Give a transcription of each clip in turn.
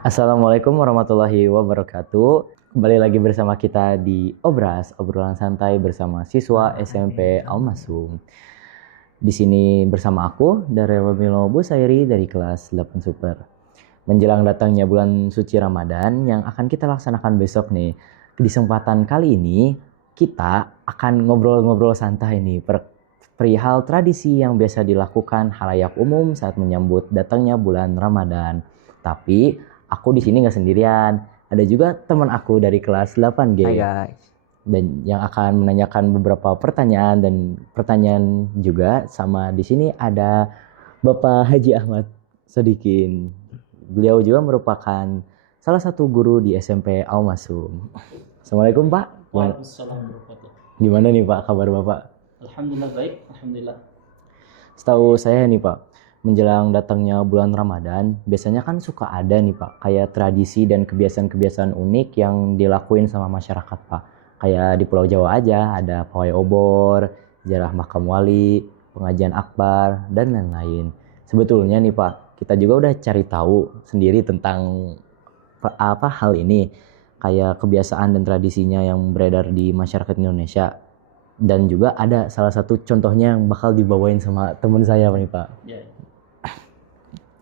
Assalamualaikum warahmatullahi wabarakatuh. Kembali lagi bersama kita di Obras, obrolan santai bersama siswa SMP Al-Masum. Di sini bersama aku, Daryl Milo Busairi dari kelas 8 Super. Menjelang datangnya bulan suci Ramadan yang akan kita laksanakan besok nih. Di kesempatan kali ini kita akan ngobrol-ngobrol santai nih perihal tradisi yang biasa dilakukan halayak umum saat menyambut datangnya bulan Ramadan. Tapi aku di sini nggak sendirian. Ada juga teman aku dari kelas 8G. Hai guys. Dan yang akan menanyakan beberapa pertanyaan dan pertanyaan juga sama di sini ada Bapak Haji Ahmad Sodikin. Beliau juga merupakan salah satu guru di SMP Al-Masum. Assalamualaikum Pak. Waalaikumsalam warahmatullahi. Gimana nih Pak kabar Bapak? Alhamdulillah baik, alhamdulillah. Setahu saya nih Pak, menjelang datangnya bulan Ramadan, biasanya kan suka ada nih Pak, kayak tradisi dan kebiasaan-kebiasaan unik yang dilakuin sama masyarakat Pak. Kayak di Pulau Jawa aja, ada pawai obor, ziarah makam wali, pengajian akbar, dan lain-lain. Sebetulnya nih Pak, kita juga udah cari tahu sendiri tentang apa hal ini. Kayak kebiasaan dan tradisinya yang beredar di masyarakat Indonesia. Dan juga ada salah satu contohnya yang bakal dibawain sama teman saya nih Pak. Ya.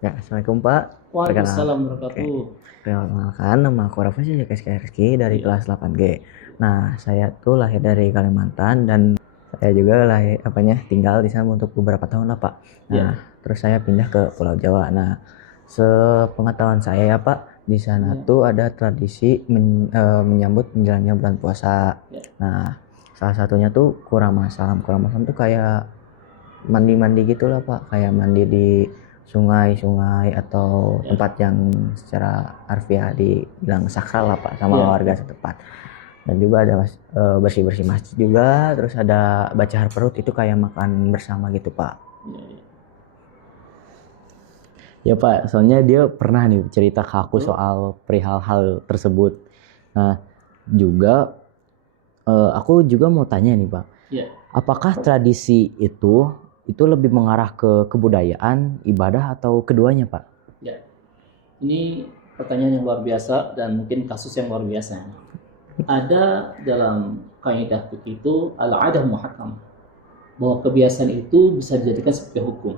Ya, Assalamualaikum Pak. Waalaikumsalam warahmatullahi. Perkenalkan, nama aku Rafa Rizky dari Iya. kelas 8G. Nah, saya tuh lahir dari Kalimantan dan saya juga tinggal di sana untuk beberapa tahun lah Pak. Nah, terus saya pindah ke Pulau Jawa. Nah, sepengetahuan saya ya Pak, di sana tuh ada tradisi menyambut menjalannya bulan puasa. Ya. Nah, salah satunya tuh kurang masam. Kurang masam tuh kayak mandi-mandi gitu lah Pak, kayak mandi di sungai-sungai atau tempat yang secara harfiah dibilang sakral lah Pak sama warga setempat. Dan juga ada bersih-bersih masjid juga, terus ada baca harperut itu kayak makan bersama gitu Pak. Ya Pak, soalnya dia pernah nih cerita ke aku soal perihal hal tersebut. Nah, juga aku juga mau tanya nih Pak. Ya. Apakah tradisi itu lebih mengarah ke kebudayaan, ibadah atau keduanya Pak? Ya. Ini pertanyaan yang luar biasa dan mungkin kasus yang luar biasa. Ada dalam kaidah fikih itu al-'adah muhakkam, bahwa kebiasaan itu bisa dijadikan sebagai hukum.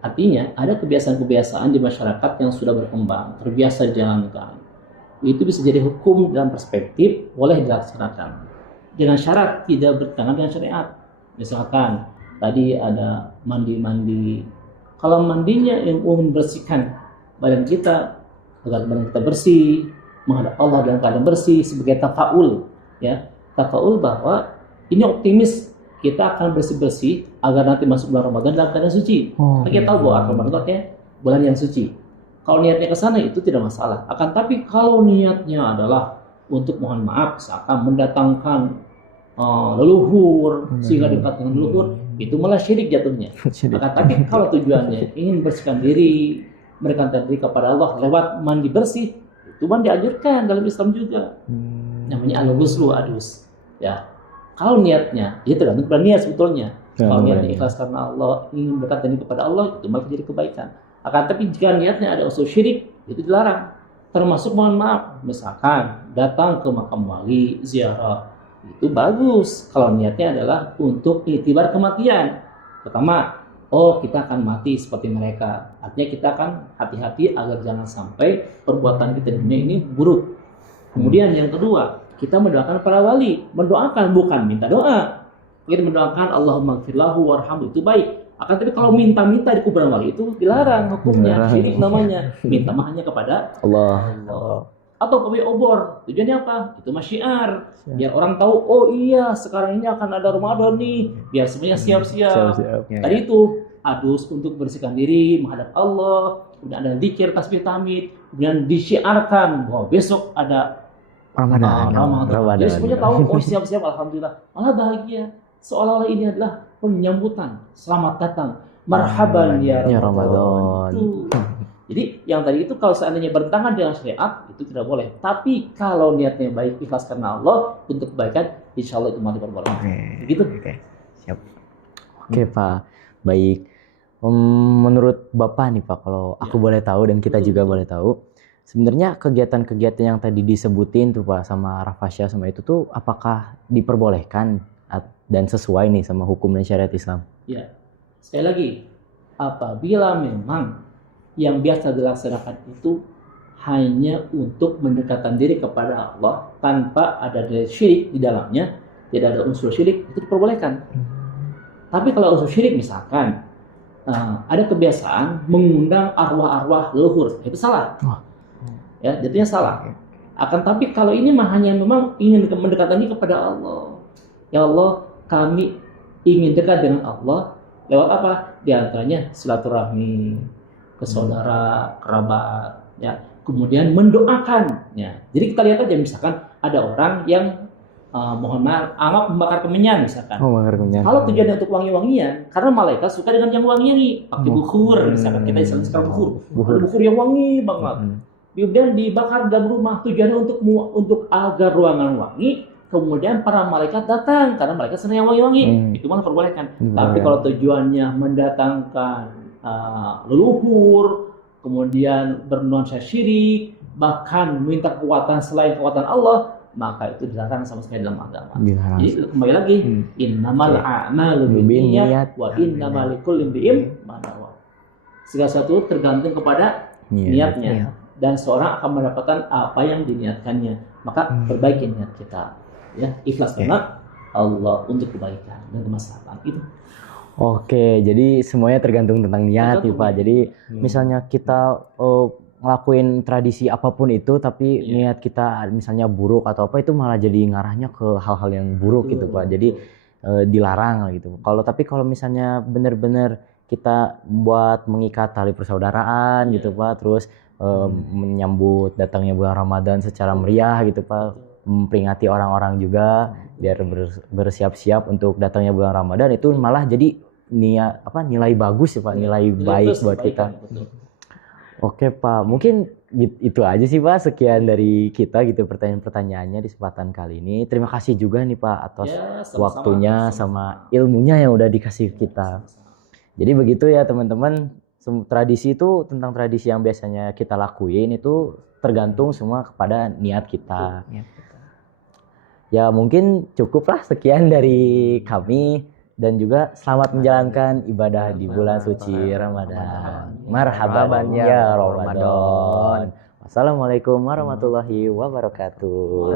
Artinya ada kebiasaan-kebiasaan di masyarakat yang sudah berkembang, terbiasa dijalankan. Itu bisa jadi hukum dalam perspektif boleh dilaksanakan dengan syarat tidak bertentangan dengan syariat. Misalkan tadi ada mandi. Kalau mandinya yang membersihkan badan kita agar badan kita bersih, menghadap Allah dalam keadaan bersih sebagai tafaul, ya. Tafaul bahwa ini optimis kita akan bersih-bersih agar nanti masuk bulan Ramadan dalam keadaan suci. Kita tahu bahwa Ramadan itu artinya bulan yang suci. Kalau niatnya ke sana itu tidak masalah. Akan tapi kalau niatnya adalah untuk mohon maaf, seakan mendatangkan leluhur sehingga dekat dengan leluhur, itu malah syirik jatuhnya. Akan tapi kalau tujuannya ingin bersihkan diri, mendekatkan diri kepada Allah lewat mandi bersih, itu kan dianjurkan dalam Islam juga. Namanya al-ghuslu adus. Ya. Kalau niatnya, itu tergantung pada niat sebetulnya. Kalau niatnya ikhlas karena Allah, ingin mendekatkan diri kepada Allah, itu malah jadi kebaikan. Akan tapi jika niatnya ada unsur syirik, itu dilarang. Termasuk mohon maaf, misalkan datang ke makam wali, ziarah, itu bagus kalau niatnya adalah untuk iktibar kematian. Pertama, kita akan mati seperti mereka. Artinya kita akan hati-hati agar jangan sampai perbuatan kita di dunia ini buruk. Kemudian yang kedua, kita mendoakan para wali. Mendoakan bukan minta doa. Kita mendoakan Allahumma gfirlahu warhamhu, itu baik. Akan tapi kalau minta-minta di kuburan wali itu dilarang hukumnya, syirik namanya. Minta hanya kepada Allah. Atau pawai obor, tujuannya apa? Itu masyiar, biar orang tahu, oh iya sekarang ini akan ada Ramadan nih, biar semuanya siap-siap. Tadi itu adus untuk bersihkan diri menghadap Allah, kemudian ada zikir, tasbih, tahmid, kemudian disyiarkan bahwa besok ada Ramadan. Jadi semuanya tahu, oh siap-siap, alhamdulillah, malah bahagia. Seolah-olah ini adalah penyambutan, selamat datang, marhaban ya Ramadan. Jadi yang tadi itu kalau seandainya bertentangan dengan syariat itu tidak boleh. Tapi kalau niatnya baik, ikhlas karena Allah untuk kebaikan, insya Allah itu malah diperbolehkan. Begitu. Siap. Oke Pak, baik. Menurut Bapak nih Pak, kalau aku boleh tahu dan kita juga boleh tahu, Sebenarnya kegiatan-kegiatan yang tadi disebutin tuh Pak sama Rafasya sama itu tuh apakah diperbolehkan dan sesuai nih sama hukum dan syariat Islam? Ya, sekali lagi, apabila memang yang biasa dilaksanakan itu hanya untuk mendekatkan diri kepada Allah tanpa ada syirik di dalamnya, tidak ada unsur syirik, itu diperbolehkan. Tapi kalau unsur syirik misalkan ada kebiasaan mengundang arwah-arwah leluhur, itu salah. Ya, jadinya salah. Akan tapi kalau ini mah hanya memang ingin mendekatkan diri kepada Allah. Ya Allah, kami ingin dekat dengan Allah lewat apa? Di antaranya silaturahmi ke saudara, kerabat, ya. Kemudian mendoakan, ya. Jadi kita lihat aja misalkan ada orang yang mohon maaf, anggap membakar kemenyan misalkan. Membakar kemenyan. Kalau tujuannya untuk wangi-wangian, karena malaikat suka dengan yang wangi-wangi, pakai bukhur misalkan, kita istilahnya sekarang bukhur yang wangi banget. Kemudian dibakar dalam rumah, tujuannya untuk agar ruangan wangi. Kemudian para malaikat datang karena malaikat senang yang wangi-wangi, itu malah perbolehkan. Tapi kalau tujuannya mendatangkan leluhur, kemudian bernuansa syirik, bahkan minta kekuatan selain kekuatan Allah, maka itu dilarang sama sekali dalam agama. Jadi kembali lagi, innamal a'malu binniyat wa innamal likulli imri'in ma nawa. Segala sesuatu tergantung kepada niatnya. Dan seorang akan mendapatkan apa yang diniatkannya. Maka perbaiki niat kita, ya, ikhlas karena Allah untuk kebaikan dan kemaslahatan itu. Oke, jadi semuanya tergantung tentang niat nih Pak. Jadi misalnya kita ngelakuin tradisi apapun itu, tapi niat kita misalnya buruk atau apa, itu malah jadi ngarahnya ke hal-hal yang buruk gitu Pak. Jadi dilarang gitu. Tapi kalau misalnya benar-benar kita buat mengikat tali persaudaraan gitu Pak, terus menyambut datangnya bulan Ramadan secara meriah gitu Pak, memperingati orang-orang juga biar bersiap-siap untuk datangnya bulan Ramadan, itu malah jadi nilai bagus ya Pak, nilai baik buat kita. Oke Pak, mungkin itu aja sih Pak, sekian dari kita gitu pertanyaan-pertanyaannya di kesempatan kali ini. Terima kasih juga nih Pak atas waktunya sama ilmunya yang udah dikasih kita. Jadi begitu ya teman-teman. Tradisi itu tentang tradisi yang biasanya kita lakuin itu tergantung semua kepada niat kita. Ya mungkin cukuplah sekian dari kami dan juga selamat menjalankan ibadah di bulan suci Ramadan. Marhaban ya Ramadan. Wassalamualaikum warahmatullahi wabarakatuh.